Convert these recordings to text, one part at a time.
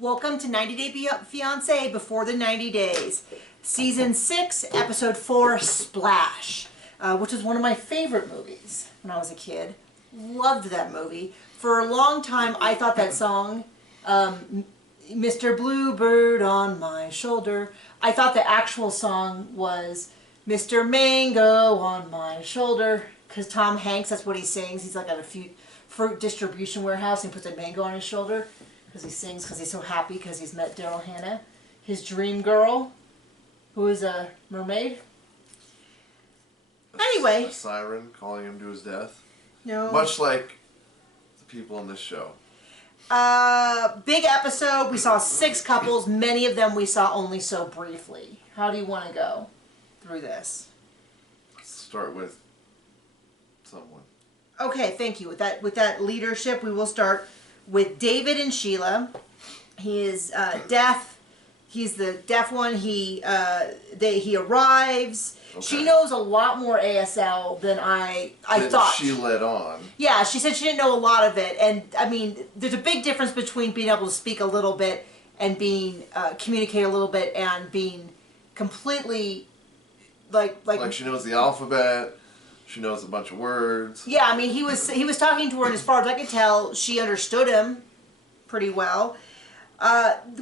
Welcome to 90 Day Fiancé Before the 90 Days. Season 6, Episode 4, Splash, which is one of my favorite movies when I was a kid. Loved that movie. For a long time, I thought that song, Mr. Bluebird on my shoulder, I thought the actual song was Mr. Mango on my shoulder, because Tom Hanks, that's what he sings. He's like at a fruit distribution warehouse and he puts a mango on his shoulder. Because he sings, because he's so happy because he's met Daryl Hannah, his dream girl, who is a mermaid. Anyway. A siren calling him to his death. No. Much like the people in this show. Big episode. We saw 6 couples. Many of them we saw only so briefly. How do you want to go through this? Let's start with someone. Okay, thank you. With that leadership, we will start with David and Sheila. He is deaf. He's the deaf one. He arrives. Okay. She knows a lot more ASL than I thought. She let on. Yeah, she said she didn't know a lot of it, and I mean, there's a big difference between being able to speak a little bit and being communicate a little bit and being completely like she knows the alphabet. She knows a bunch of words. Yeah, I mean, he was talking to her, and as far as I could tell, she understood him pretty well.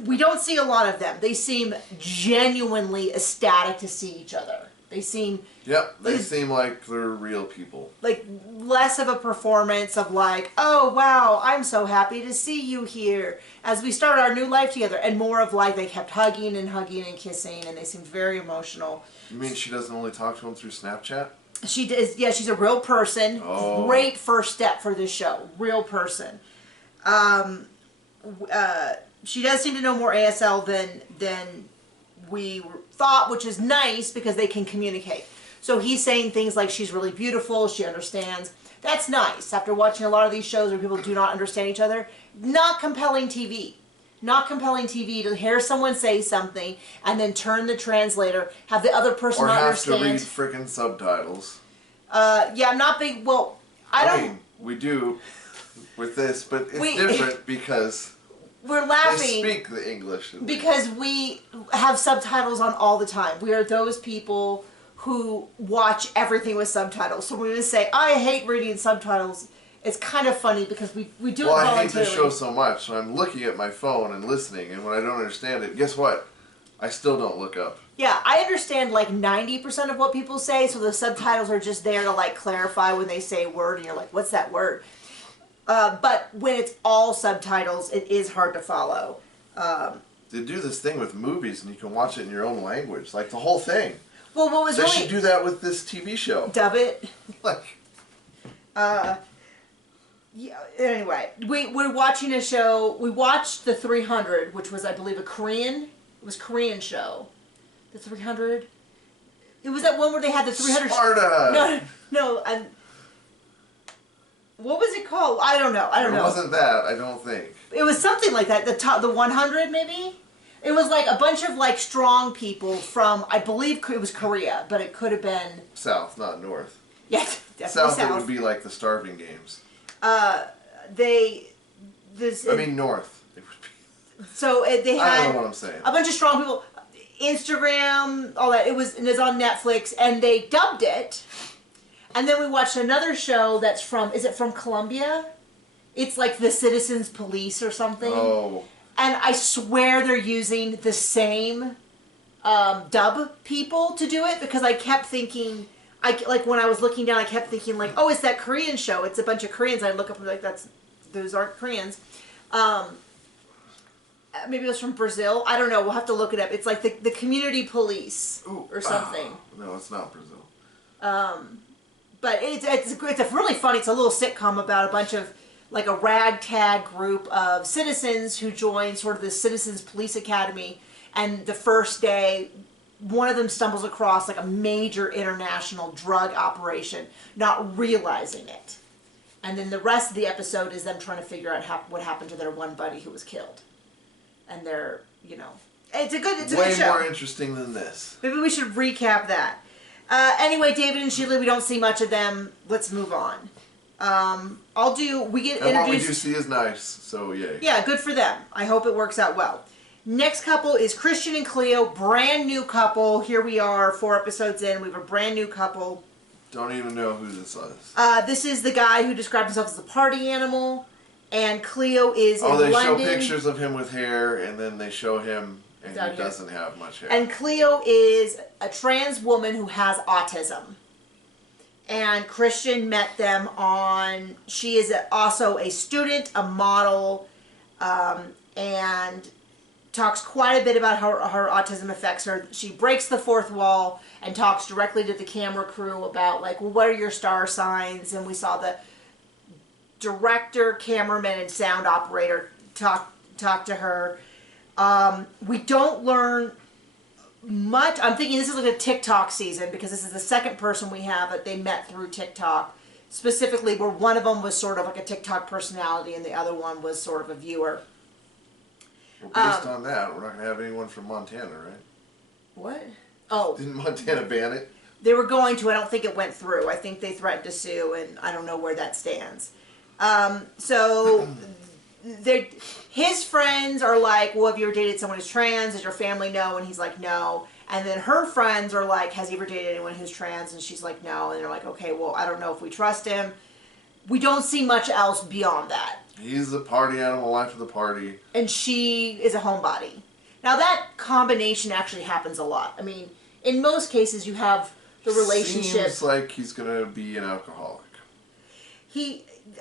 We don't see a lot of them. They seem genuinely ecstatic to see each other. They seem... Yep, they seem like they're real people. Like, less of a performance of like, oh, wow, I'm so happy to see you here, as we start our new life together. And more of like, they kept hugging and kissing, and they seemed very emotional. You mean she doesn't only talk to him through Snapchat? She does, yeah, she's a real person. Oh. Great first step for this show. Real person. She does seem to know more ASL than we thought, which is nice because they can communicate. So he's saying things like she's really beautiful, she understands. That's nice. After watching a lot of these shows where people do not understand each other, not compelling TV. Not compelling TV to hear someone say something and then turn the translator, have the other person understand. Or have to read frickin' subtitles. Yeah, I'm not big. Well, I mean, we do with this, but it's different because we're laughing. They speak the English. Because we have subtitles on all the time. We are those people who watch everything with subtitles. So when we say, I hate reading subtitles, it's kind of funny because we do it voluntarily. Well, I hate this show so much, so I'm looking at my phone and listening, and when I don't understand it, guess what? I still don't look up. Yeah, I understand like 90% of what people say, so the subtitles are just there to like clarify when they say a word, and you're like, what's that word? But when it's all subtitles, it is hard to follow. They do this thing with movies, and you can watch it in your own language, like the whole thing. Well, what was they should do that with this TV show. Dub it. Like. Yeah, anyway, we're watching a show. We watched The 300, which was, I believe, Korean show. The 300. It was that one where they had the 300. Sparta. No. What was it called? I don't know. It wasn't that. I don't think. It was something like that. The 100 maybe. It was like a bunch of like strong people from, I believe it was Korea, but it could have been South, not North. Yeah, definitely South. It would be like the Starving Games. North. So they had I don't know what I'm saying. A bunch of strong people, Instagram, all that. It was on Netflix, and they dubbed it. And then we watched another show that's from, is it from Colombia? It's like the Citizens Police or something. Oh. And I swear they're using the same dub people to do it, because I kept thinking, like when I was looking down, I kept thinking like, oh, it's that Korean show. It's a bunch of Koreans. I look up and be like, those aren't Koreans. Maybe it was from Brazil. I don't know. We'll have to look it up. It's like the Community Police or something. No, it's not Brazil. But it's a really funny. It's a little sitcom about a bunch of like a ragtag group of citizens who join sort of the Citizens Police Academy, and the first day, one of them stumbles across like a major international drug operation, not realizing it. And then the rest of the episode is them trying to figure out what happened to their one buddy who was killed. And they're, it's a good show. Way more interesting than this. Maybe we should recap that. Anyway, David and Sheila, we don't see much of them. Let's move on. We get and introduced. what we do see is nice, so yay. Yeah, good for them. I hope it works out well. Next couple is Christian and Cleo, brand new couple. Here we are, 4 episodes in. We have a brand new couple. Don't even know who this is. This is the guy who describes himself as a party animal, and Cleo is in London. London. They show pictures of him with hair, and then they show him, and Down he here. doesn't have much hair. And Cleo is a trans woman who has autism. And Christian met them on, she is also a student, a model, and talks quite a bit about how her autism affects her. She breaks the fourth wall and talks directly to the camera crew about, like, well, what are your star signs? And we saw the director, cameraman, and sound operator talk to her. We don't learn much. I'm thinking this is like a TikTok season because this is the second person we have that they met through TikTok. Specifically, where one of them was sort of like a TikTok personality and the other one was sort of a viewer. Well, based on that, we're not going to have anyone from Montana, right? What? Oh. Didn't Montana ban it? They were going to. I don't think it went through. I think they threatened to sue, and I don't know where that stands. So his friends are like, well, have you ever dated someone who's trans? Does your family know? And he's like, no. And then her friends are like, has he ever dated anyone who's trans? And she's like, no. And they're like, okay, well, I don't know if we trust him. We don't see much else beyond that. He's the party animal, life of the party. And she is a homebody. Now, that combination actually happens a lot. I mean, in most cases, you have the relationship. Seems like he's going to be an alcoholic.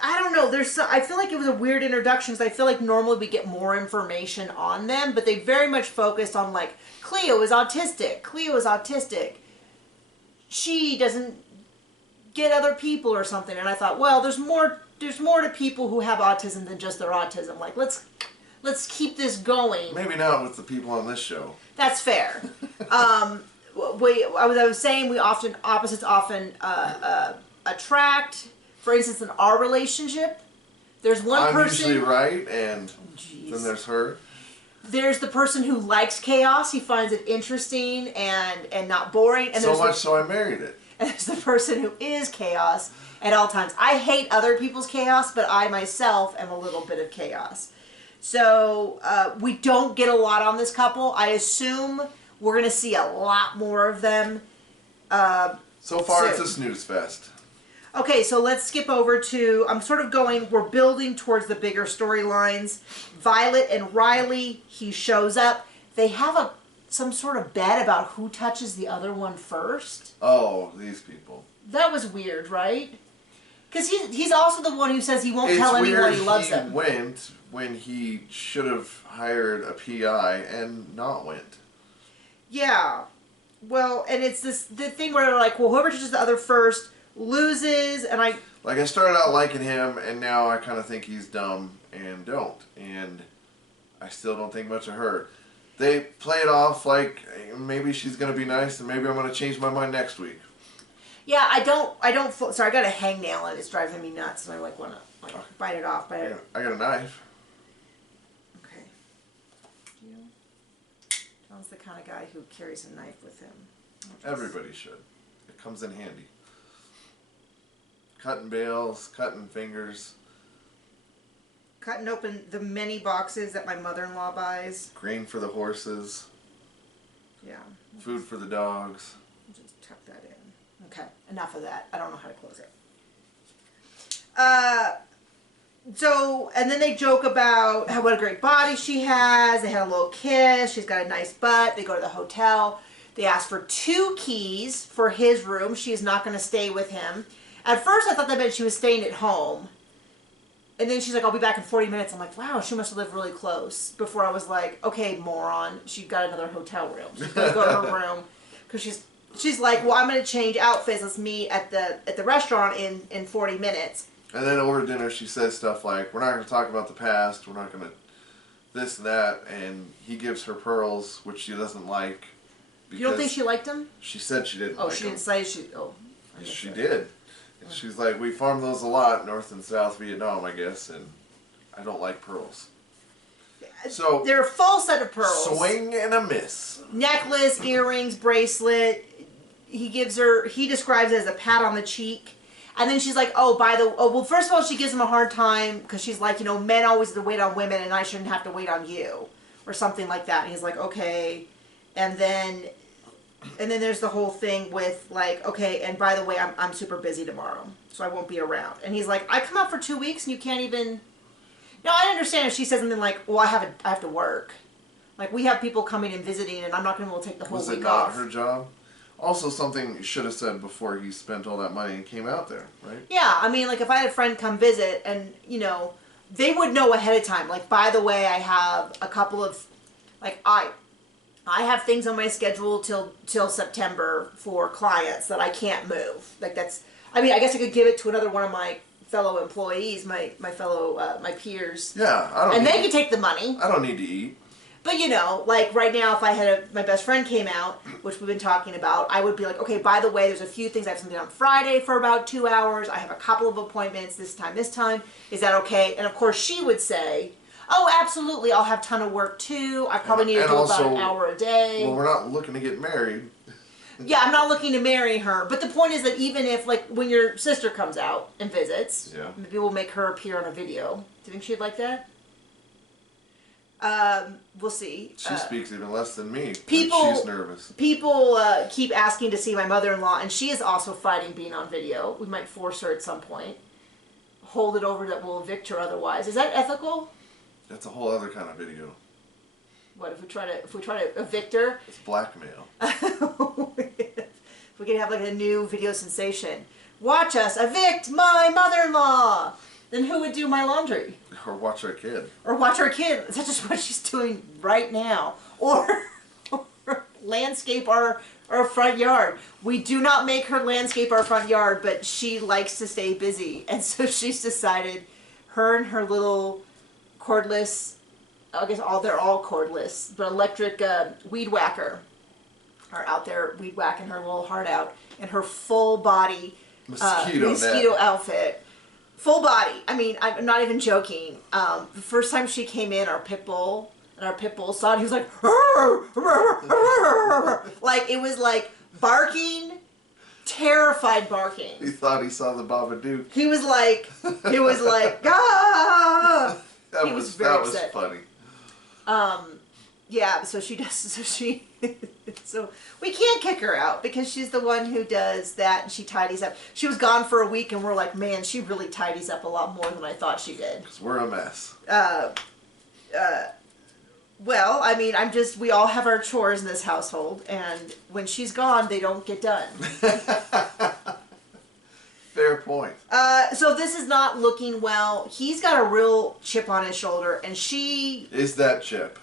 I don't know. I feel like it was a weird introduction because I feel like normally we get more information on them, but they very much focused on, like, Cleo is autistic. Cleo is autistic. She doesn't get other people or something. And I thought, well, there's more to people who have autism than just their autism. Like, let's keep this going. Maybe not with the people on this show. That's fair. I was saying opposites often attract. For instance, in our relationship, there's one person. I'm usually right, and then there's her. There's the person who likes chaos. He finds it interesting and not boring. And so much so I married it. And there's the person who is chaos at all times. I hate other people's chaos, but I myself am a little bit of chaos. So we don't get a lot on this couple. I assume we're going to see a lot more of them. So far, it's a snooze fest. Okay, so let's skip over to, we're building towards the bigger storylines. Violet and Riley, he shows up. They have some sort of bet about who touches the other one first. Oh, these people. That was weird, right? Because he's also the one who says he won't tell anyone he loves them. He went when he should have hired a PI and not went. Yeah. Well, and it's the thing where they're like, well, whoever touches the other first loses, and I started out liking him, and now I kind of think he's dumb and don't, and I still don't think much of her. They play it off like maybe she's gonna be nice, and maybe I'm gonna change my mind next week. Yeah, I don't. Sorry, I got a hangnail, and it's driving me nuts, and I wanna bite it off. I got a knife. Okay. John's the kind of guy who carries a knife with him. Everybody should. It comes in handy. Cutting bales, cutting fingers. Cutting open the many boxes that my mother-in-law buys. Grain for the horses. Yeah. Food for the dogs. Just tuck that in. Okay, enough of that. I don't know how to close it. And then they joke about what a great body she has. They had a little kiss. She's got a nice butt. They go to the hotel. They ask for 2 keys for his room. She is not going to stay with him. At first, I thought that meant she was staying at home. And then she's like, I'll be back in 40 minutes. I'm like, wow, she must have lived really close. Before I was like, okay, moron. She got another hotel room. She's going to go to her room. Because she's like, well, I'm going to change outfits. Let's meet at the restaurant in 40 minutes. And then over dinner, she says stuff like, we're not going to talk about the past. We're not going to this and that. And he gives her pearls, which she doesn't like. You don't think she liked them? She said she didn't like them. Oh, she didn't say she... Oh. She did. She's like, we farm those a lot, North and South Vietnam, I guess, and I don't like pearls. So they're a full set of pearls. Swing and a miss. Necklace, earrings, bracelet. He describes it as a pat on the cheek. And then she's like, well, first of all, she gives him a hard time because she's like, men always have to wait on women and I shouldn't have to wait on you. Or something like that. And he's like, okay. And then there's the whole thing with like, okay, and by the way, I'm super busy tomorrow, so I won't be around. And he's like, I come out for 2 weeks and you can't even... No, I understand if she says something like, well, I have to work. Like, we have people coming and visiting and I'm not going to be able to take the whole week off. Was it not her job? Also, something you should have said before he spent all that money and came out there, right? Yeah, I mean, like, if I had a friend come visit and, they would know ahead of time. Like, by the way, I have a couple of, like, I have things on my schedule till September for clients that I can't move. Like, that's, I mean, I guess I could give it to another one of my fellow employees, my fellow, my peers. Yeah, I don't And they could take the money. I don't need to eat. But, like, right now, if I had my best friend came out, which we've been talking about, I would be like, okay, by the way, there's a few things. I have something on Friday for about 2 hours. I have a couple of appointments this time. Is that okay? And, of course, she would say, oh, absolutely, I'll have a ton of work, too. I probably need to do about an hour a day. Well, we're not looking to get married. Yeah, I'm not looking to marry her. But the point is that even if, like, when your sister comes out and visits, maybe we'll make her appear on a video. Do you think she'd like that? We'll see. She speaks even less than me. People, she's nervous. People keep asking to see my mother-in-law, and she is also fighting being on video. We might force her at some point. Hold it over that we'll evict her otherwise. Is that ethical? That's a whole other kind of video. What if we try to evict her? It's blackmail. We could have like a new video sensation. Watch us evict my mother-in-law. Then who would do my laundry? Or watch our kid. Or watch our kid. That's just what she's doing right now. Or landscape our front yard. We do not make her landscape our front yard, but she likes to stay busy. And so she's decided, her and her little cordless, I guess they're all cordless, but electric weed whacker are out there weed whacking her little heart out in her full body mosquito outfit. Full body. I mean, I'm not even joking. The first time she came in, our pit bull saw it. He was like, like it was like barking, terrified barking. He thought he saw the Babadook. He was like, ah! That was funny. Yeah. So she does. So we can't kick her out because she's the one who does that and she tidies up. She was gone for a week and we're like, man, she really tidies up a lot more than I thought she did. Because we're a mess. Well, I mean, we all have our chores in this household and when she's gone, they don't get done. Fair point. So this is not looking well. He's got a real chip on his shoulder and she... Is that chip?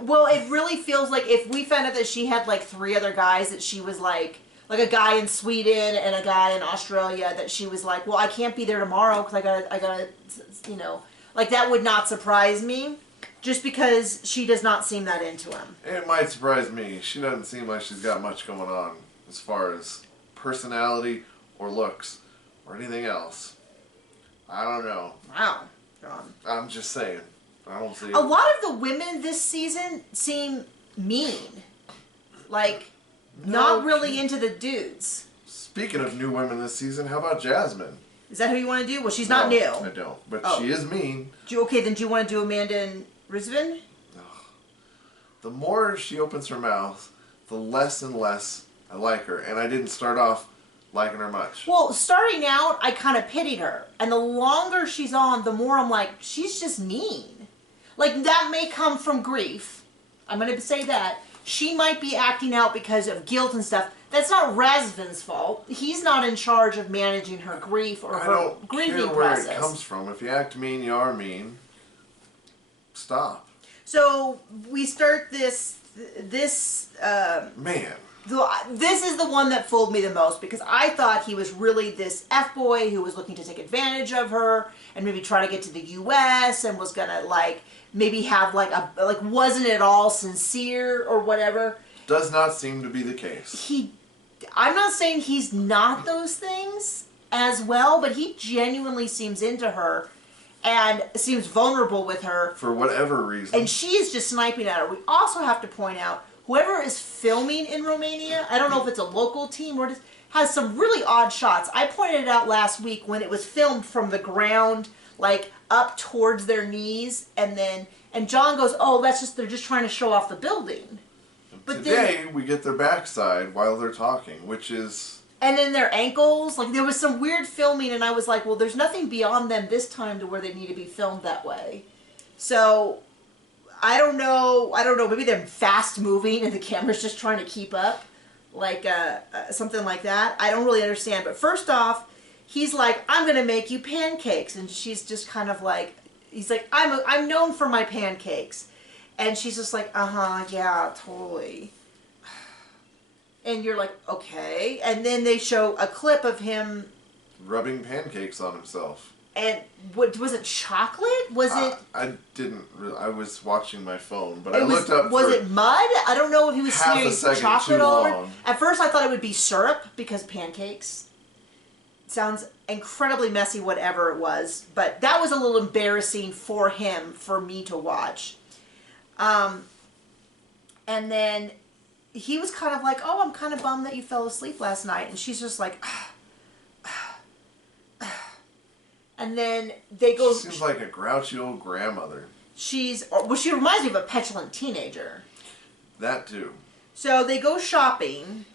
Well, it really feels like if we found out that she had like 3 other guys that she was like a guy in Sweden and a guy in Australia that she was like, well, I can't be there tomorrow because I gotta, like that would not surprise me just because she does not seem that into him. It might surprise me. She doesn't seem like she's got much going on as far as personality or looks or anything else. I don't know. Wow, John. I'm just saying. I don't see it. A lot of the women this season seem mean. Like, not really into the dudes. Speaking of new women this season, how about Jasmine? Is that who you want to do? Well, she's not new. I don't. But she is mean. Okay, then do you want to do Amanda and Razvan? The more she opens her mouth, the less and less I like her. And I didn't start off liking her much. Well, starting out, I kind of pitied her. And the longer she's on, the more I'm like, she's just mean. Like, that may come from grief. I'm going to say that. She might be acting out because of guilt and stuff. That's not Razvan's fault. He's not in charge of managing her grief or her grieving process. I don't care where it comes from. If you act mean, you are mean. Stop. So, we start this man. This is the one that fooled me the most because I thought he was really this F-boy who was looking to take advantage of her and maybe try to get to the U.S. and was gonna like maybe have like wasn't at all sincere or whatever. Does not seem to be the case. I'm not saying he's not those things as well, but he genuinely seems into her and seems vulnerable with her. For whatever reason. And she is just sniping at her. We also have to point out whoever is filming in Romania, I don't know if it's a local team or has some really odd shots. I pointed it out last week when it was filmed from the ground, like up towards their knees, and John goes, "Oh, they're just trying to show off the building." But today we get their backside while they're talking, which is... And then their ankles, like there was some weird filming, and I was like, well, there's nothing beyond them this time to where they need to be filmed that way. So, I don't know, maybe they're fast moving and the camera's just trying to keep up, like something like that. I don't really understand, but first off, he's like, I'm going to make you pancakes, and she's just kind of like, he's like, I'm known for my pancakes. And she's just like, yeah, totally. And you're like, okay. And then they show a clip of him rubbing pancakes on himself. And what was it? Chocolate? Was it? I didn't. I was watching my phone, but I looked up. Was it mud? I don't know if he was smearing chocolate all over. At first, I thought it would be syrup because pancakes sounds incredibly messy. Whatever it was, but that was a little embarrassing for him, for me to watch. And then he was kind of like, oh, I'm kind of bummed that you fell asleep last night. And she's just like, and then they go. She seems like a grouchy old grandmother. She reminds me of a petulant teenager. That too. So they go shopping,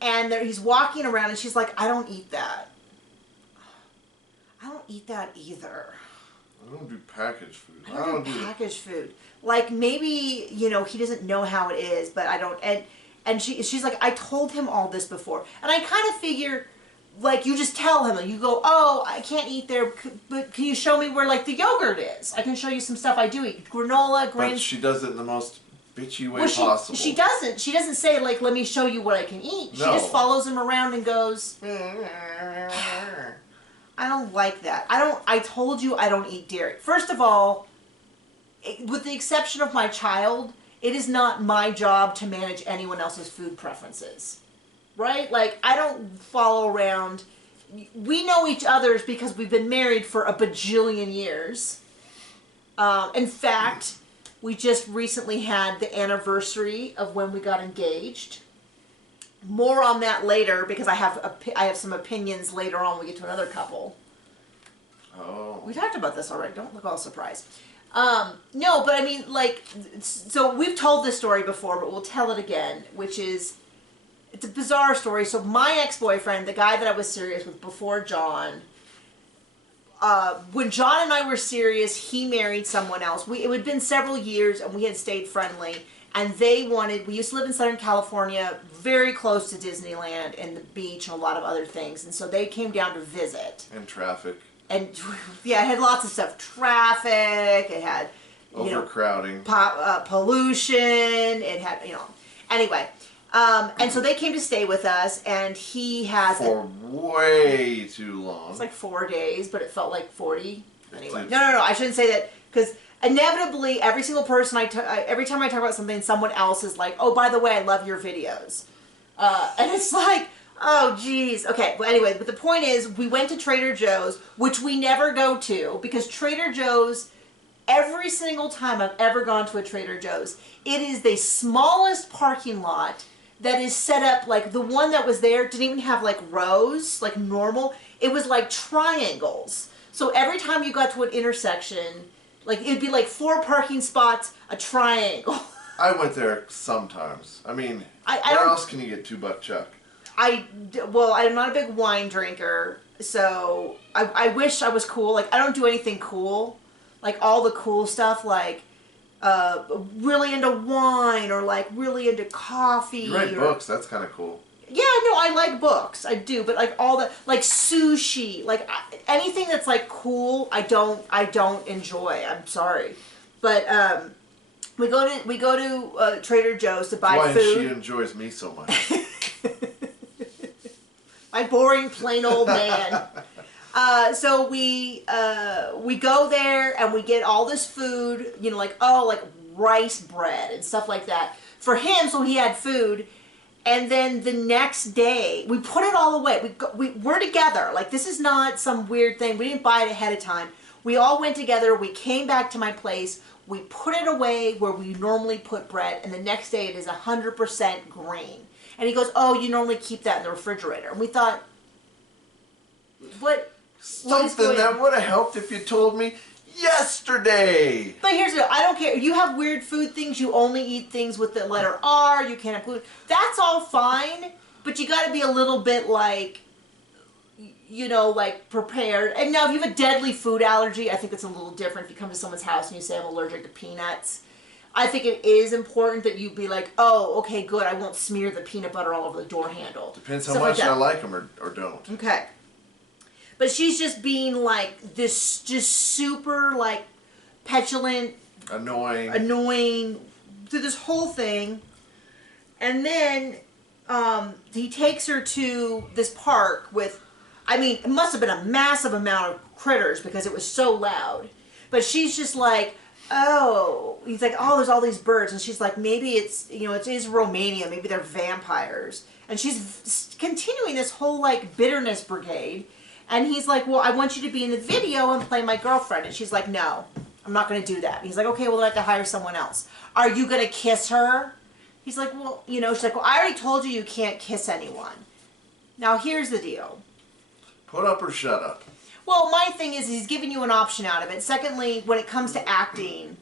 and he's walking around, and she's like, I don't eat that. I don't eat that either. I don't do packaged food. I don't do packaged food. Like, maybe, he doesn't know how it is, but I don't. And she's like, I told him all this before. And I kind of figure, like, you just tell him. You go, oh, I can't eat there, but can you show me where, like, the yogurt is? I can show you some stuff I do eat. Granola, grains. But she does it in the most bitchy way possible. She doesn't. She doesn't say, like, let me show you what I can eat. No. She just follows him around and goes... I don't like that. I told you I don't eat dairy. First of all, with the exception of my child, it is not my job to manage anyone else's food preferences. Right? Like, I don't follow around. We know each other's because we've been married for a bajillion years. In fact, we just recently had the anniversary of when we got engaged. More on that later, because I have some opinions later on when we get to another couple. Oh. We talked about this already. Don't look all surprised. No, but I mean, like, so we've told this story before, but we'll tell it again, which is, it's a bizarre story. So my ex-boyfriend, the guy that I was serious with before John, when John and I were serious, he married someone else. It had been several years, and we had stayed friendly. And we used to live in Southern California, very close to Disneyland and the beach and a lot of other things. And so they came down to visit. And traffic. And, yeah, it had lots of stuff. Traffic, it had, overcrowding. Pollution, it had, Anyway, and so they came to stay with us, and he has... For way too long. It's like 4 days, but it felt like 40. Anyway, no, I shouldn't say that, because... Inevitably, every single person every time I talk about something, someone else is like, oh, by the way, I love your videos. And it's like, oh, geez. Okay, well, anyway, but the point is, we went to Trader Joe's, which we never go to, because Trader Joe's, every single time I've ever gone to a Trader Joe's, it is the smallest parking lot that is set up, like, the one that was there didn't even have, like, rows, like normal. It was like triangles. So every time you got to an intersection... Like, it'd be like 4 parking spots, a triangle. I went there sometimes. I mean, where else can you get $2 chuck? Well, I'm not a big wine drinker, so I wish I was cool. Like, I don't do anything cool. Like, all the cool stuff, like, really into wine or, like, really into coffee. You write books. That's kind of cool. Yeah, no, I like books. I do, but like all the like sushi, like anything that's like cool, I don't enjoy. I'm sorry, but we go to Trader Joe's to buy food. Why she enjoys me so much? My boring, plain old man. So we go there and we get all this food, like rice bread and stuff like that for him. So he had food. And then the next day, we put it all away. We're together. Like, this is not some weird thing. We didn't buy it ahead of time. We all went together. We came back to my place. We put it away where we normally put bread. And the next day, it is 100% green. And he goes, oh, you normally keep that in the refrigerator. And we thought, what is Something going that on? would have helped if you told me yesterday. But here's the deal. I don't care. You have weird food things. You only eat things with the letter R. You can't have gluten. That's all fine. But you got to be a little bit like, you know, like prepared. And now if you have a deadly food allergy, I think it's a little different. If you come to someone's house and you say I'm allergic to peanuts, I think it is important that you be like, oh, okay, good. I won't smear the peanut butter all over the door handle. Depends how Stuff much like that. I like them or don't. Okay. But she's just being like this, just super like petulant, annoying through this whole thing. And then he takes her to this park with, I mean, it must have been a massive amount of critters because it was so loud. But she's just like, oh, he's like, oh, there's all these birds. And she's like, maybe it's, you know, it is Romania. Maybe they're vampires. And she's continuing this whole like bitterness brigade. And he's like, well, I want you to be in the video and play my girlfriend. And she's like, no, I'm not going to do that. And he's like, okay, well, then I have to hire someone else. Are you going to kiss her? He's like, well, you know, she's like, well, I already told you you can't kiss anyone. Now, here's the deal. Put up or shut up. Well, my thing is he's giving you an option out of it. Secondly, when it comes to acting,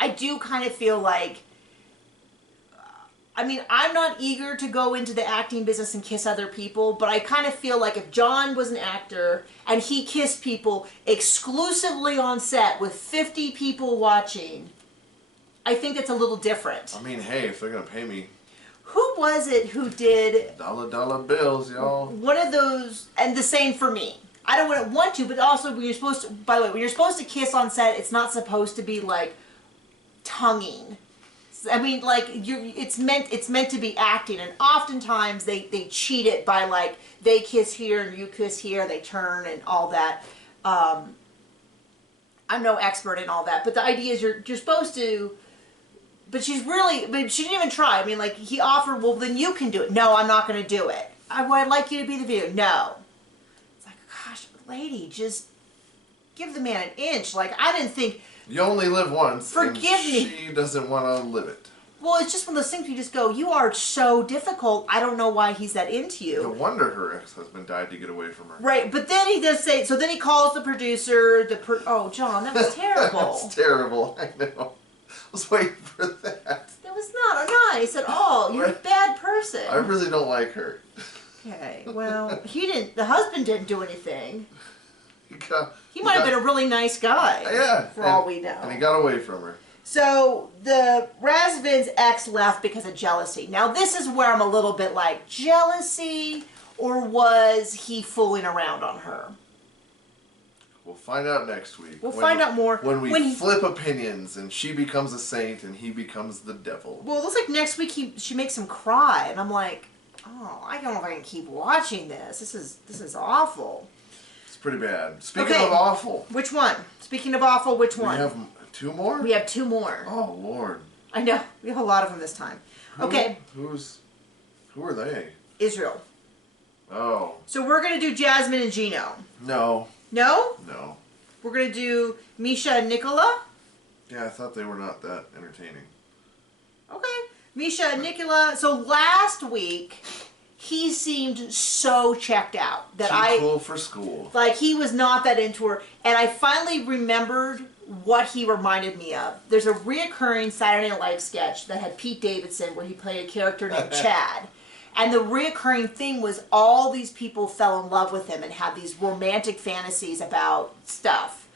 I do kind of feel like, I mean, I'm not eager to go into the acting business and kiss other people, but I kind of feel like if John was an actor and he kissed people exclusively on set with 50 people watching, I think it's a little different. I mean, hey, if they're going to pay me. Who was it who did... Dollar bills, y'all. One of those, and the same for me. I don't want to, but also when you're supposed to, by the way, when you're supposed to kiss on set, it's not supposed to be like tonguing. I mean, like it's meant to be acting, and oftentimes they cheat it by like they kiss here and you kiss here, they turn and all that. I'm no expert in all that, but the idea is you're supposed to. But she didn't even try. I mean, like he offered, well, then you can do it. No, I'm not going to do it. I'd like you to be the video. No. It's like, gosh, lady, just give the man an inch. Like I didn't think. You only live once. Forgive me. She doesn't want to live it. Well, it's just one of those things where you just go, you are so difficult. I don't know why he's that into you. No wonder her ex-husband died to get away from her. Right, but then he does say, so then he calls the producer, oh, John, that was terrible. That's terrible, I know. I was waiting for that. It was not nice at all. You're a bad person. I really don't like her. Okay, well, the husband didn't do anything. He might have been a really nice guy. Yeah. For all we know. And he got away from her. So, the Razvan's ex left because of jealousy. Now, this is where I'm a little bit like, jealousy, or was he fooling around on her? We'll find out next week. We'll find out more. When we flip opinions and she becomes a saint and he becomes the devil. Well, it looks like next week she makes him cry. And I'm like, oh, I don't know if I can keep watching this. This is awful. It's pretty bad. Speaking of awful. Which one? Speaking of awful, which one? We have 2 more? We have 2 more. Oh, Lord. I know. We have a lot of them this time. Okay. Who are they? Israel. Oh. So we're going to do Jasmine and Gino. No. No? No. We're going to do Misha and Nicola? Yeah, I thought they were not that entertaining. Okay. Misha and Nicola. So last week, he seemed so checked out. That Too cool for school. Like, he was not that into her. And I finally remembered what he reminded me of. There's a reoccurring Saturday Night Live sketch that had Pete Davidson where he played a character named Chad. And the reoccurring thing was all these people fell in love with him and had these romantic fantasies about stuff.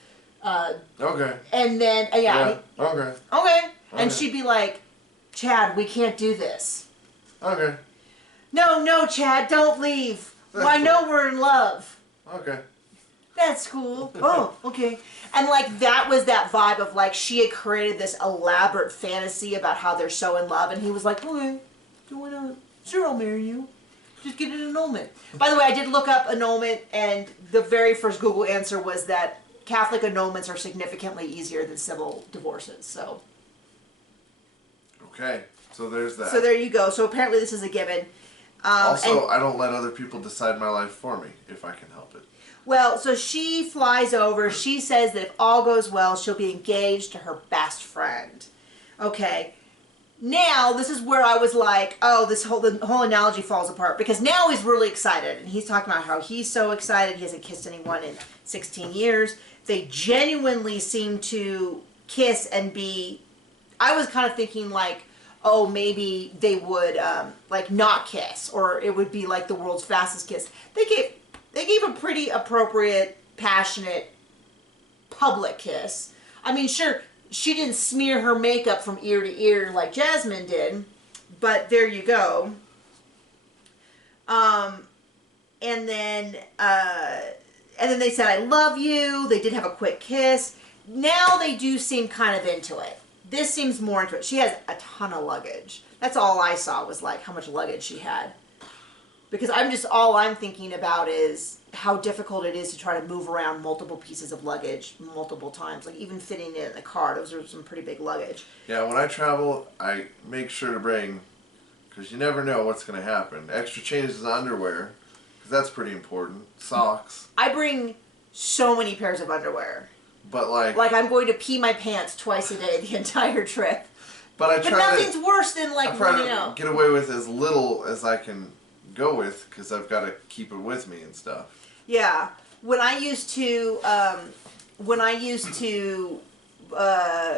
Okay. And then, Okay. And she'd be like, Chad, we can't do this. Okay. No, Chad, don't leave. Well, I know we're in love. Okay. That's cool. Oh, okay. And like that was that vibe of like she had created this elaborate fantasy about how they're so in love, and he was like, okay, why not? Sure, I'll marry you. Just get an annulment. By the way, I did look up annulment, and the very first Google answer was that Catholic annulments are significantly easier than civil divorces. So. Okay, so there's that. So there you go. So apparently this is a given. Also, I don't let other people decide my life for me if I can help it. Well, so she flies over. She says that if all goes well, she'll be engaged to her best friend. Okay. now this is where I was like, oh, the whole analogy falls apart, because now he's really excited and he's talking about how he's so excited. He hasn't kissed anyone in 16 years. They genuinely seem to kiss and be. I was kind of thinking like, oh, maybe they would like not kiss, or it would be like the world's fastest kiss. They gave a pretty appropriate, passionate, public kiss. I mean, sure, she didn't smear her makeup from ear to ear like Jasmine did, but there you go. And then they said, "I love you." They did have a quick kiss. Now they do seem kind of into it. This seems more into it. She has a ton of luggage. That's all I saw was like how much luggage she had. Because all I'm thinking about is how difficult it is to try to move around multiple pieces of luggage multiple times. Like even fitting it in the car, those are some pretty big luggage. Yeah, when I travel, I make sure to bring, because you never know what's going to happen, extra changes of underwear, because that's pretty important. Socks. I bring so many pairs of underwear. But like I'm going to pee my pants twice a day the entire trip. But nothing's worse than like running out. Get away with as little as I can go with, because I've got to keep it with me and stuff. Yeah, when I used to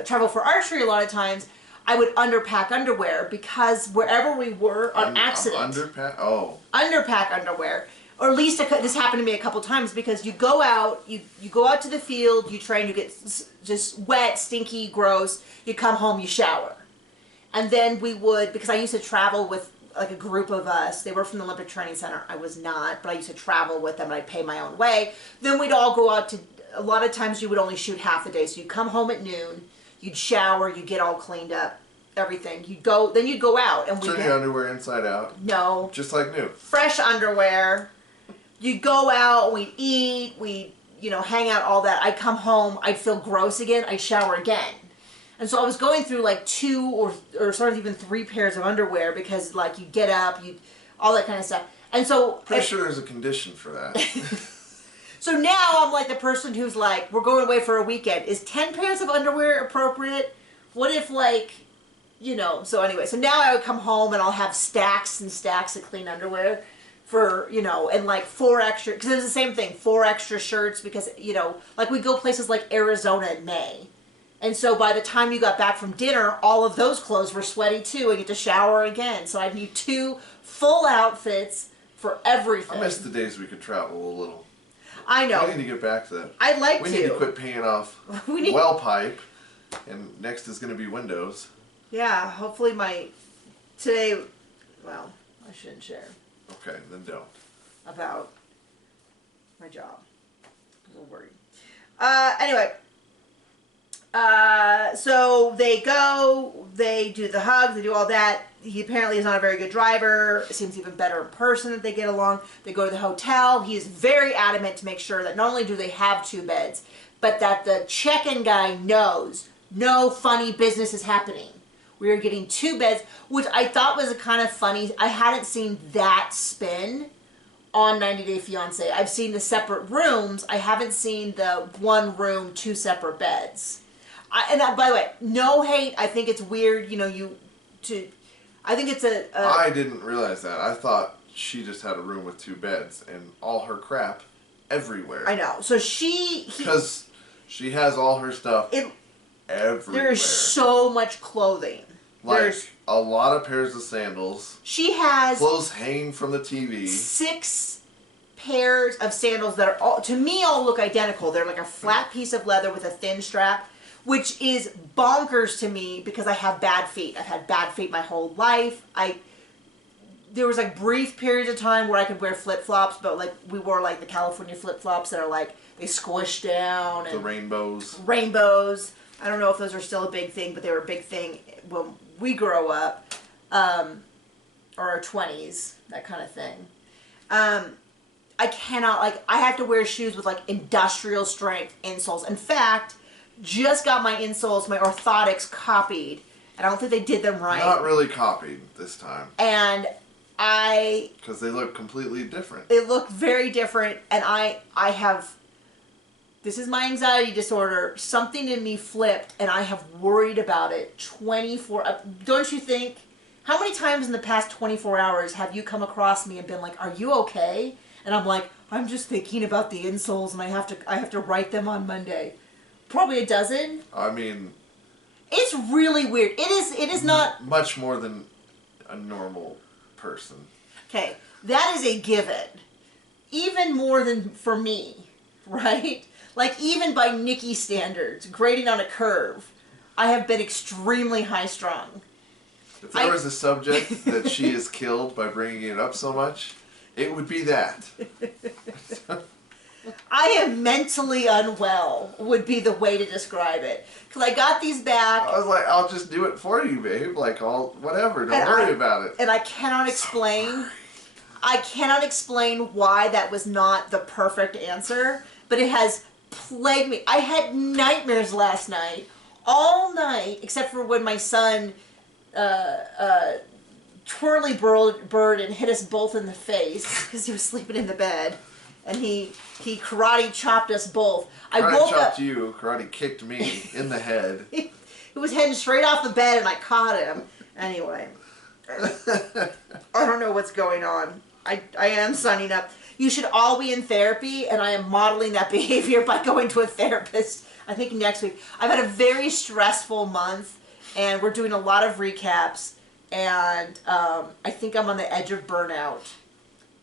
travel for archery, a lot of times I would underpack underwear, because wherever we were on accident, underpack underwear. Or at least this happened to me a couple times, because you go out to the field, you train, you get just wet, stinky, gross. You come home, you shower, and then we would, because I used to travel with like a group of us. They were from the Olympic Training Center. I was not, but I used to travel with them, and I'd pay my own way. Then we'd all go out to. A lot of times you would only shoot half the day, so you'd come home at noon, you'd shower, you'd get all cleaned up, everything. You'd go out, and turn your underwear inside out. No, just like new, fresh underwear. You'd go out, we'd eat, we'd, hang out, all that. I'd come home, I'd feel gross again, I'd shower again. And so I was going through like 2 or sort of even 3 pairs of underwear, because like you get up, all that kind of stuff. And so... Pretty sure there's a condition for that. So now I'm like the person who's like, we're going away for a weekend. Is 10 pairs of underwear appropriate? What if like, so anyway, so now I would come home and I'll have stacks and stacks of clean underwear. For, and like 4 extra, because it was the same thing, 4 extra shirts, because, like we go places like Arizona in May. And so by the time you got back from dinner, all of those clothes were sweaty too, and you get to shower again. So I'd need 2 full outfits for everything. I miss the days we could travel a little. I know. We need to get back to that. I'd like to. We need to quit paying off well pipe, and next is going to be windows. Yeah, hopefully I shouldn't share. Okay, then don't. About my job. I'm a little worried. Anyway. So they go, they do the hugs, they do all that. He apparently is not a very good driver. It seems even better in person that they get along. They go to the hotel. He is very adamant to make sure that not only do they have 2 beds, but that the check-in guy knows no funny business is happening. We are getting 2 beds, which I thought was a kind of funny. I hadn't seen that spin on 90 Day Fiancé. I've seen the separate rooms. I haven't seen the 1 room, 2 separate beds. By the way, no hate. I think it's weird, I think it's I didn't realize that. I thought she just had a room with 2 beds and all her crap everywhere. I know. So because she has all her stuff everywhere. There's so much clothing. There's a lot of pairs of sandals. She has clothes hanging from the TV. 6 pairs of sandals that are to me all look identical. They're like a flat piece of leather with a thin strap, which is bonkers to me because I have bad feet. I've had bad feet my whole life. There was like brief periods of time where I could wear flip-flops, but like we wore like the California flip-flops that are like they squish down and the rainbows. I don't know if those are still a big thing, but they were a big thing when we grow up, or our 20s, that kind of thing. I cannot, I have to wear shoes with industrial strength insoles. In fact, just got my insoles, my orthotics copied, and I don't think they did them right. Not really copied this time. And because they look completely different. They look very different, and I have this is my anxiety disorder. Something in me flipped, and I have worried about it 24. Don't you think? How many times in the past 24 hours have you come across me and been like, "Are you okay?" And I'm like, "I'm just thinking about the insoles, and I have to write them on Monday." Probably a dozen. I mean, it's really weird. It is not much more than a normal person. Okay, that is a given. Even more than for me, right? Like, even by Nikki standards, grading on a curve, I have been extremely high-strung. If there was a subject that she is killed by bringing it up so much, it would be that. I am mentally unwell, would be the way to describe it. Because I got these back. I was like, I'll just do it for you, babe. Like, whatever. Don't worry about it. And I cannot explain. I cannot explain why that was not the perfect answer, but it has plagued me. I had nightmares last night, all night, except for when my son twirly bird and hit us both in the face because he was sleeping in the bed, and he karate chopped us both. Karate chopped you, karate kicked me in the head. He was heading straight off the bed, and I caught him. Anyway, I don't know what's going on. I am signing up. You should all be in therapy, and I am modeling that behavior by going to a therapist, I think next week. I've had a very stressful month, and we're doing a lot of recaps, and I think I'm on the edge of burnout,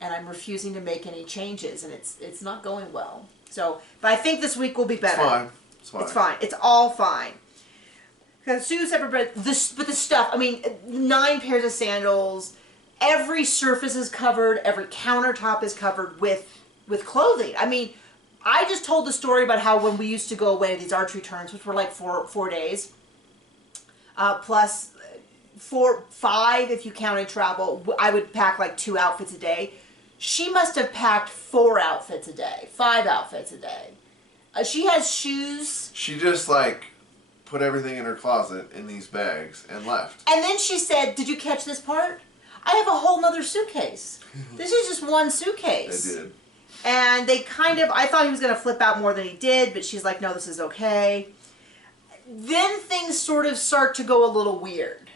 and I'm refusing to make any changes, and it's not going well. So, but I think this week will be better. It's fine. It's fine. It's fine. It's all fine. Because Sue's separate, but the stuff, I mean, 9 pairs of sandals, every surface is covered, every countertop is covered with clothing. I mean, I just told the story about how when we used to go away to these archery tournaments, which were like 4 days, plus 5 if you counted travel, I would pack like 2 outfits a day. She must have packed 4 outfits a day, 5 outfits a day. She has shoes. She just like put everything in her closet in these bags and left. And then she said, "Did you catch this part? I have a whole nother suitcase. This is just one suitcase." I did. And they kind of, I thought he was going to flip out more than he did, but she's like, "No, this is okay." Then things sort of start to go a little weird.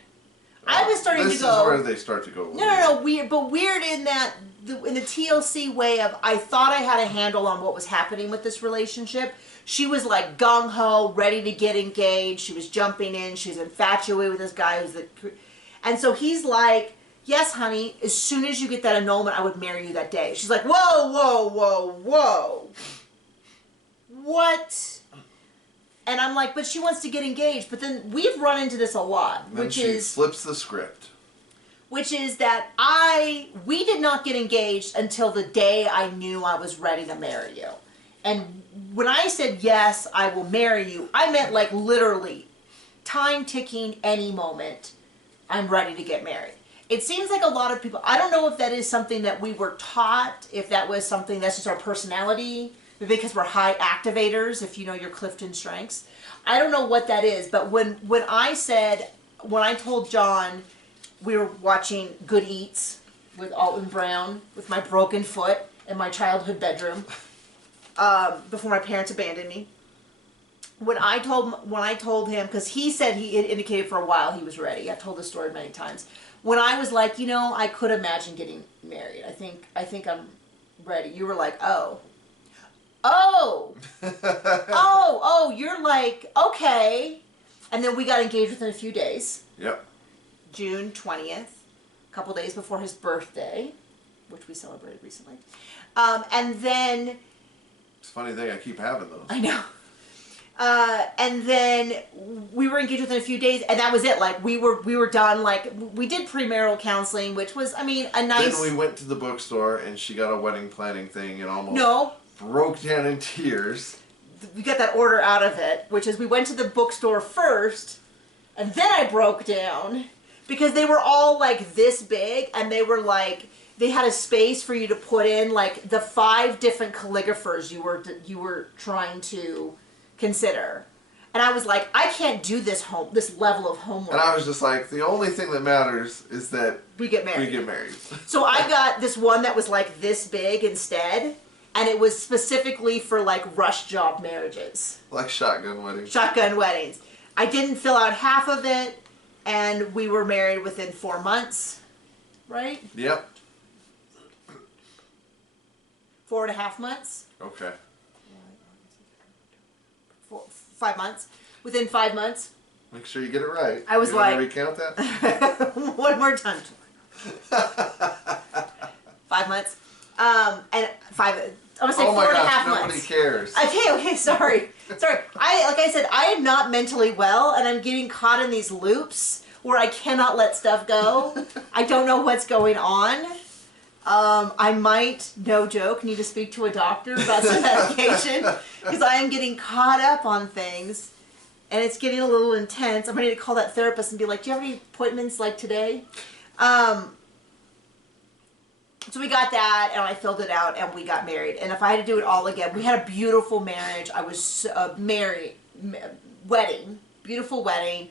I was starting to go... This is where they start to go weird. No, weird, but weird in that, in the TLC way of, I thought I had a handle on what was happening with this relationship. She was like gung-ho, ready to get engaged. She was jumping in. She was infatuated with this guy who's the... And so he's like, "Yes, honey, as soon as you get that annulment, I would marry you that day." She's like, "Whoa, whoa, whoa, whoa. What?" And I'm like, "But she wants to get engaged." But then we've run into this a lot, which is... flips the script. Which is that we did not get engaged until the day I knew I was ready to marry you. And when I said, "Yes, I will marry you," I meant like literally time ticking, any moment, I'm ready to get married. It seems like a lot of people, I don't know if that is something that we were taught, if that was something that's just our personality, because we're high activators, if you know your Clifton strengths. I don't know what that is, but when I told John we were watching Good Eats with Alton Brown with my broken foot in my childhood bedroom, before my parents abandoned me. When I told him, because he said he had indicated for a while he was ready. I've told this story many times. When I was like, I could imagine getting married. I think I'm ready. You were like, oh, you're like, okay. And then we got engaged within a few days. Yep. June 20th, a couple days before his birthday, which we celebrated recently. And then... It's a funny thing, I keep having those. I know. And then we were engaged within a few days, and that was it. Like, we were done. Like, we did premarital counseling, which was, I mean, a nice... Then we went to the bookstore, and she got a wedding planning thing and almost broke down in tears. We got that order out of it, which is we went to the bookstore first, and then I broke down, because they were all, like, this big, and they were, like... They had a space for you to put in, like, the 5 different calligraphers you were trying to consider. And I was like, I can't do this level of homework. And I was just like, the only thing that matters is that we get married. We get married. So I got this one that was like this big instead. And it was specifically for like rush job marriages. Like shotgun weddings. Shotgun weddings. I didn't fill out half of it, and we were married within 4 months, right? Yep. 4.5 months. Okay. 5 months. Within 5 months. Make sure you get it right. I was you like... recount that? One more time. 5 months. And 5... I was saying 4.5 months. Nobody cares. Okay, sorry. Like I said, I am not mentally well, and I'm getting caught in these loops where I cannot let stuff go. I don't know what's going on. I might, no joke, need to speak to a doctor about some medication because I am getting caught up on things, and it's getting a little intense. I'm ready to call that therapist and be like, "Do you have any appointments like today?" So we got that, and I filled it out, and we got married. And if I had to do it all again, we had a beautiful marriage. I was beautiful wedding.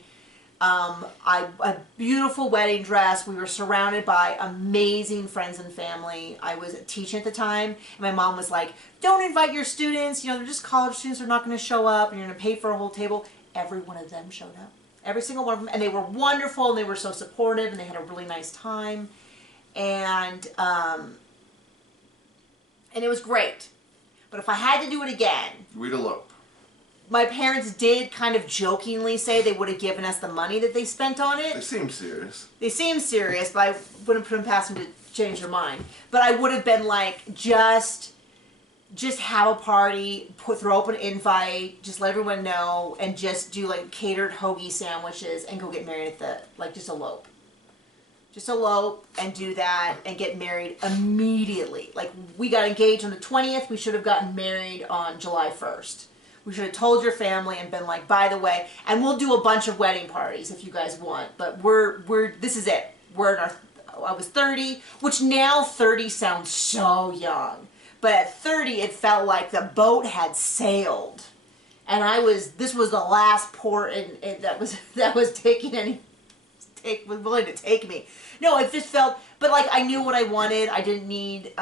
A beautiful wedding dress. We were surrounded by amazing friends and family. I was teaching at the time, and my mom was like, "Don't invite your students. You know, they're just college students. They're not going to show up, and you're going to pay for a whole table." Every one of them showed up. Every single one of them, and they were wonderful, and they were so supportive, and they had a really nice time. And it was great. But if I had to do it again... We'd elope. My parents did kind of jokingly say they would have given us the money that they spent on it. They seemed serious. They seemed serious, but I wouldn't put them past them to change their mind. But I would have been like, just have a party, throw up an invite, just let everyone know, and just do like catered hoagie sandwiches and go get married at the, like just elope. Just elope and do that and get married immediately. Like, we got engaged on the 20th. We should have gotten married on July 1st. We should have told your family and been like, by the way, and we'll do a bunch of wedding parties if you guys want. But this is it. We're in our, I was 30, which now 30 sounds so young. But at 30, it felt like the boat had sailed. And this was the last port that was taking any... was willing to take me. No, it just felt, but like I knew what I wanted. I didn't need,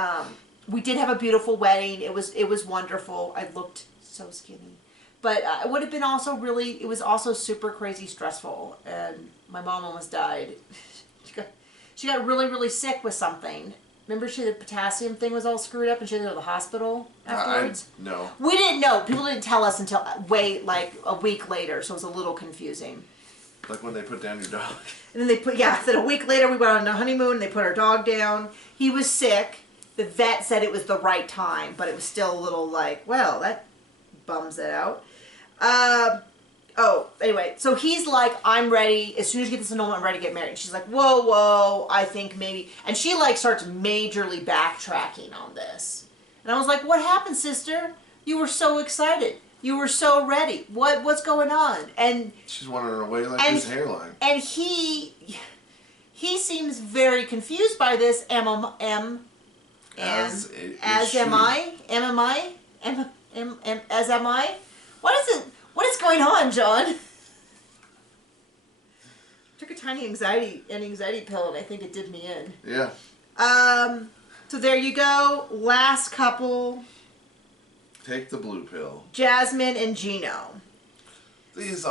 we did have a beautiful wedding. It was wonderful. I looked so skinny. But it would have been also it was also super crazy stressful. And my mom almost died. She got really, really sick with something. Remember the potassium thing was all screwed up and she had to go to the hospital afterwards? No. We didn't know. People didn't tell us until like a week later, so it was a little confusing. Like when they put down your dog. And then then a week later we went on a honeymoon and they put our dog down. He was sick. The vet said it was the right time, but it was still a little like, well, that bums it out. Anyway, so he's like, I'm ready. As soon as you get this annulment, I'm ready to get married. She's like, whoa, I think maybe. And she like starts majorly backtracking on this. And I was like, what happened, sister? You were so excited. You were so ready. What's going on? And she's wandering away like his hairline. And he seems very confused by this. As am I? What is going on, John? Took a tiny anxiety pill and I think it did me in. Yeah. So there you go. Last couple. Take the blue pill. Jasmine and Gino. These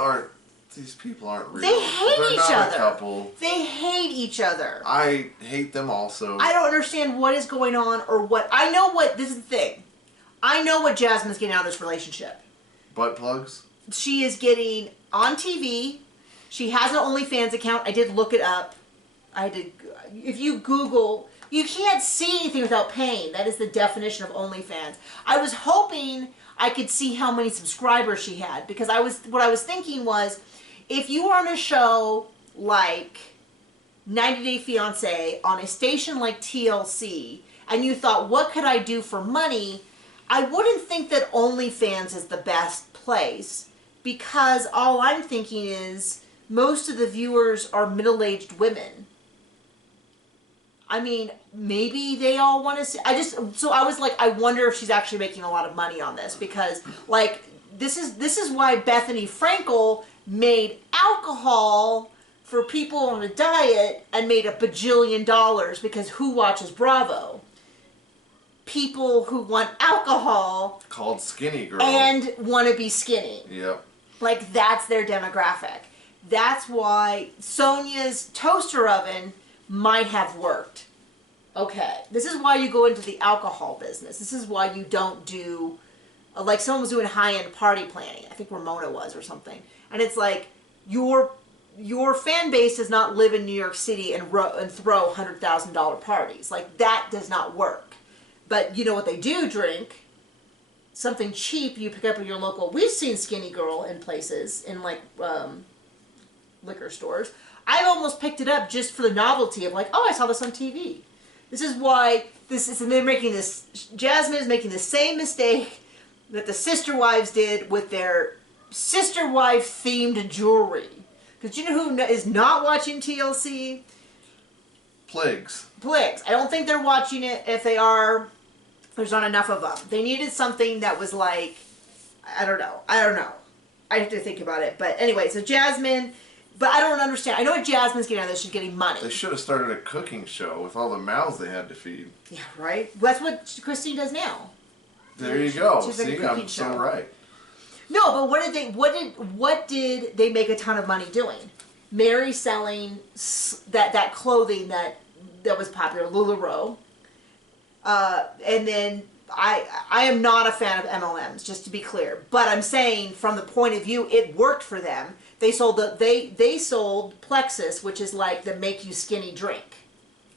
people aren't real. They hate They're each not other. A couple. They hate each other. I hate them also. I don't understand what is going on or what. This is the thing. I know what Jasmine's getting out of this relationship. Butt plugs? She is getting on TV. She has an OnlyFans account. I did look it up. If you Google, you can't see anything without paying. That is the definition of OnlyFans. I was hoping I could see how many subscribers she had because what I was thinking was, if you are on a show like 90 Day Fiancé on a station like TLC and you thought, what could I do for money? I wouldn't think that OnlyFans is the best place because all I'm thinking is most of the viewers are middle-aged women. I mean, maybe they all want to see. So I was like, I wonder if she's actually making a lot of money on this because, like, this is why Bethany Frankel made alcohol for people on a diet and made $1 bajillion because who watches Bravo? people who want alcohol Called skinny girl. and want to be skinny. Yep. Like, that's their demographic. That's why Sonia's toaster oven might have worked. Okay. This is why you go into the alcohol business. This is why you don't do, like someone was doing high-end party planning. I think Ramona was or something. And it's like, your fan base does not live in New York City and throw $100,000 parties. Like, that does not work. But you know what they do drink? Something cheap you pick up at your local. We've seen Skinny Girl in places, in like liquor stores. I've almost picked it up just for the novelty of like, oh, I saw this on TV. This is why they're making this. Jasmine is making the same mistake that the sister wives did with their sister wife themed jewelry. Because you know who is not watching TLC? Plagues. Plagues. I don't think they're watching it. If they are, there's not enough of them. They needed something that was like, I don't know. I have to think about it. But anyway, so Jasmine, but I don't understand. I know what Jasmine's getting out of this. She's getting money. They should have started a cooking show with all the mouths they had to feed. Yeah, right? That's what Christine does now. There you go. She's See, I'm so right. No, but what did they make a ton of money doing? Mary selling that clothing that was popular, LuLaRoe. And then I am not a fan of MLMs, just to be clear. But I'm saying from the point of view it worked for them. They sold they sold Plexus, which is like the make you skinny drink.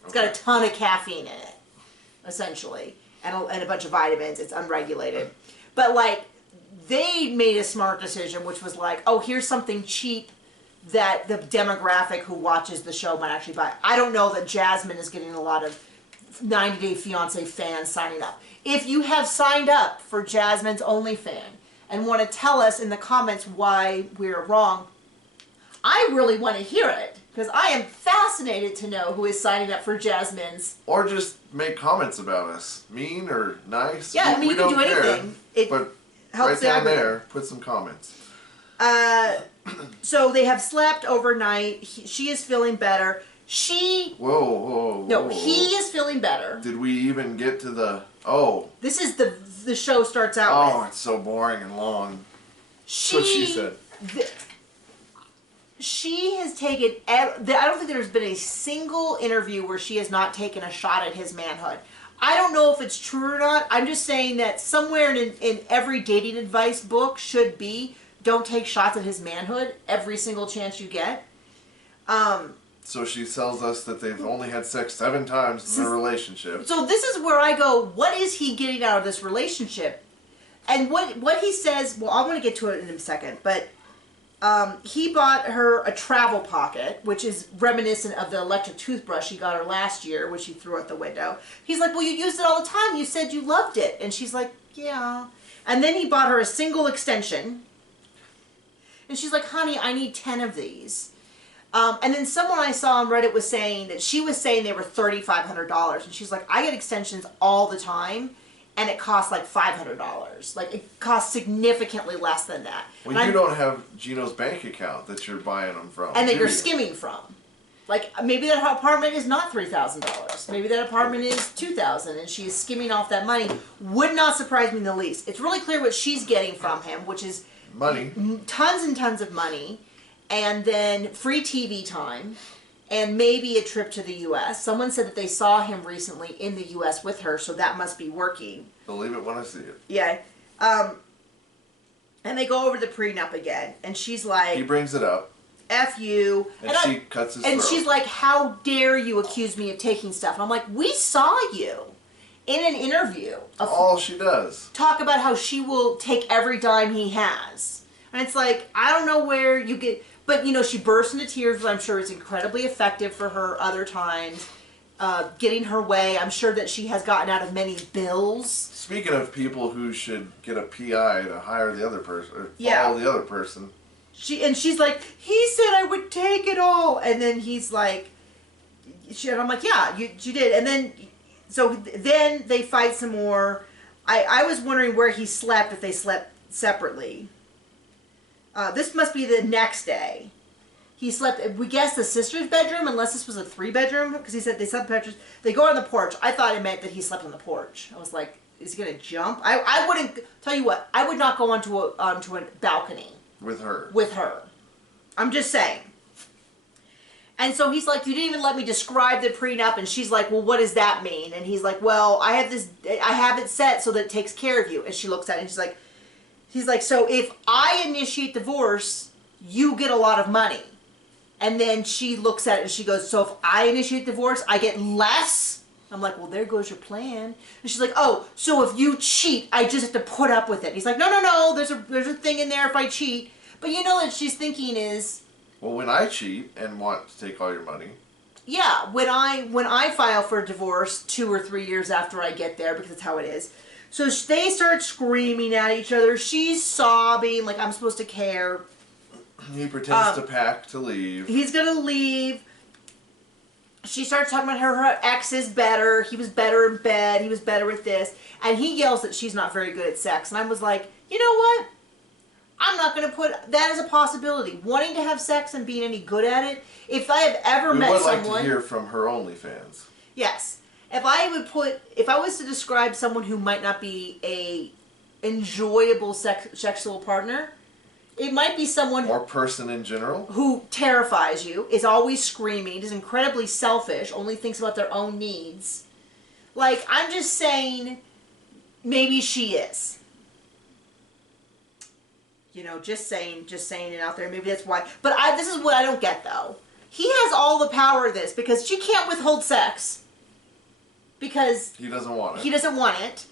It's got a ton of caffeine in it, essentially, and a bunch of vitamins. It's unregulated. But like, they made a smart decision, which was like, oh, here's something cheap that the demographic who watches the show might actually buy. I don't know that Jasmine is getting a lot of 90 Day Fiancé fans signing up. If you have signed up for Jasmine's OnlyFans and want to tell us in the comments why we're wrong, I really want to hear it, because I am fascinated to know who is signing up for Jasmine's. Or just make comments about us, mean or nice. Yeah, I mean, you can do anything. It helps right down there, put some comments. So they have slept overnight. She is feeling better. Whoa. He is feeling better. Did we even get to the... Oh. This is the show starts out with. Oh, it's so boring and long. That's what she said. She has taken... I don't think there's been a single interview where she has not taken a shot at his manhood. I don't know if it's true or not. I'm just saying that somewhere in every dating advice book should be, don't take shots at his manhood every single chance you get. So she tells us that they've only had sex 7 times in their relationship. So this is where I go, what is he getting out of this relationship? And what he says, well, I want to get to it in a second, but he bought her a travel pocket, which is reminiscent of the electric toothbrush he got her last year, which he threw out the window. He's like, well, you used it all the time. You said you loved it. And she's like, yeah. And then he bought her a single extension. And she's like, honey, I need 10 of these. And then someone I saw on Reddit was saying that she was saying they were $3,500. And she's like, I get extensions all the time, and it costs like $500. Like, it costs significantly less than that. Well, and you don't have Gino's bank account that you're buying them from. And that you're skimming from. Like, maybe that apartment is not $3,000. Maybe that apartment is $2,000, and she is skimming off that money. Would not surprise me in the least. It's really clear what she's getting from him, which is... money. Tons and tons of money. And then free TV time, and maybe a trip to the U.S. Someone said that they saw him recently in the U.S. with her, so that must be working. Believe it when I see it. Yeah. And they go over the prenup again, and she's like... He brings it up. F you. And she cuts his throat. And she's like, how dare you accuse me of taking stuff? And I'm like, we saw you in an interview. All she does. Talk about how she will take every dime he has. And it's like, I don't know where you get... But, you know, she bursts into tears, but I'm sure it's incredibly effective for her other times. Getting her way. I'm sure that she has gotten out of many bills. Speaking of people who should get a PI to hire the other person, or follow the other person. She's like, he said I would take it all. And then he's like, and I'm like, yeah, you did. And then, so then they fight some more. I was wondering where he slept, if they slept separately. This must be the next day. he slept, we guessed the sister's bedroom, unless this was a 3-bedroom, because he said they slept in bedrooms. They go on the porch. I thought it meant that he slept on the porch. I was like, is he going to jump? I wouldn't, tell you what, I would not go onto a balcony. With her. With her. I'm just saying. And so he's like, you didn't even let me describe the prenup. And she's like, well, what does that mean? And he's like, well, I have it set so that it takes care of you. And she looks at it and he's like, so if I initiate divorce, you get a lot of money. And then she looks at it and she goes, so if I initiate divorce, I get less? I'm like, well, there goes your plan. And she's like, oh, so if you cheat, I just have to put up with it. He's like, no, there's a thing in there if I cheat. But you know what she's thinking is, well, when I cheat and want to take all your money. Yeah, when I file for a divorce 2 or 3 years after I get there, because that's how it is. So they start screaming at each other. She's sobbing like I'm supposed to care. He pretends to pack to leave. He's going to leave. She starts talking about her ex is better. He was better in bed. He was better with this. And he yells that she's not very good at sex. And I was like, you know what? I'm not going to put that as a possibility. Wanting to have sex and being any good at it. If I have ever met someone... We would like to hear from her OnlyFans. Yes. If I was to describe someone who might not be a enjoyable sexual partner, it might be someone... Or person in general. Who terrifies you, is always screaming, is incredibly selfish, only thinks about their own needs. Like, I'm just saying, maybe she is. You know, just saying it out there. Maybe that's why. But this is what I don't get, though. He has all the power of this because she can't withhold sex. Because... He doesn't want it. He doesn't want it.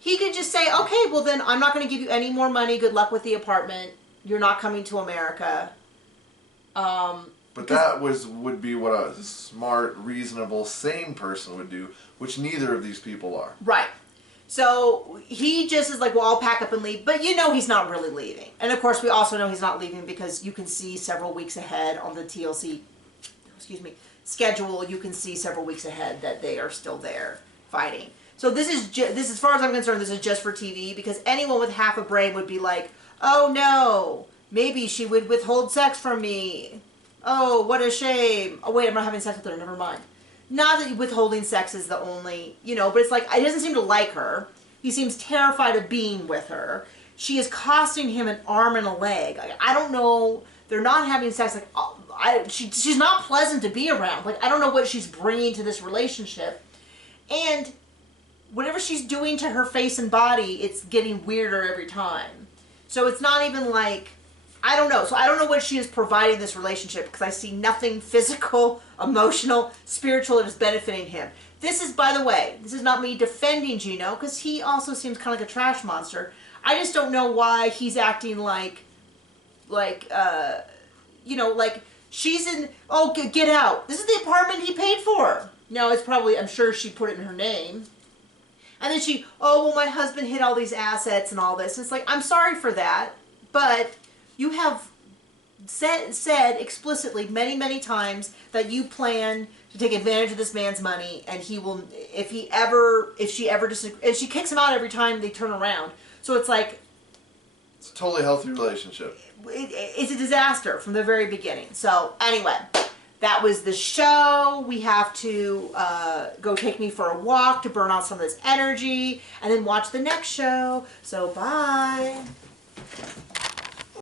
He could just say, okay, well then I'm not going to give you any more money. Good luck with the apartment. You're not coming to America. But that would be what a smart, reasonable, sane person would do, which neither of these people are. Right. So he just is like, well, I'll pack up and leave. But you know he's not really leaving. And of course, we also know he's not leaving because you can see several weeks ahead on the TLC, schedule. You can see several weeks ahead that they are still there fighting. So this is as far as I'm concerned, this is just for TV because anyone with half a brain would be like, oh no, maybe she would withhold sex from me. Oh, what a shame. Oh wait, I'm not having sex with her. Never mind. Not that withholding sex is the only, but it's like, he doesn't seem to like her. He seems terrified of being with her. She is costing him an arm and a leg. I don't know. They're not having sex. Like, she's not pleasant to be around. Like, I don't know what she's bringing to this relationship. And whatever she's doing to her face and body, it's getting weirder every time. So it's not even like... I don't know. So I don't know what she is providing this relationship because I see nothing physical, emotional, spiritual that is benefiting him. This is, by the way, this is not me defending Gino because he also seems kind of like a trash monster. I just don't know why he's acting like she's in, oh, get out. This is the apartment he paid for. No, it's probably, I'm sure she put it in her name. And then oh, well, my husband hid all these assets and all this. And it's like, I'm sorry for that, but... You have said explicitly many, many times that you plan to take advantage of this man's money, and he will, if she ever disagrees, and she kicks him out every time they turn around. So it's like... It's a totally healthy relationship. It's a disaster from the very beginning. So, anyway, that was the show. We have to go take me for a walk to burn out some of this energy, and then watch the next show. So, bye.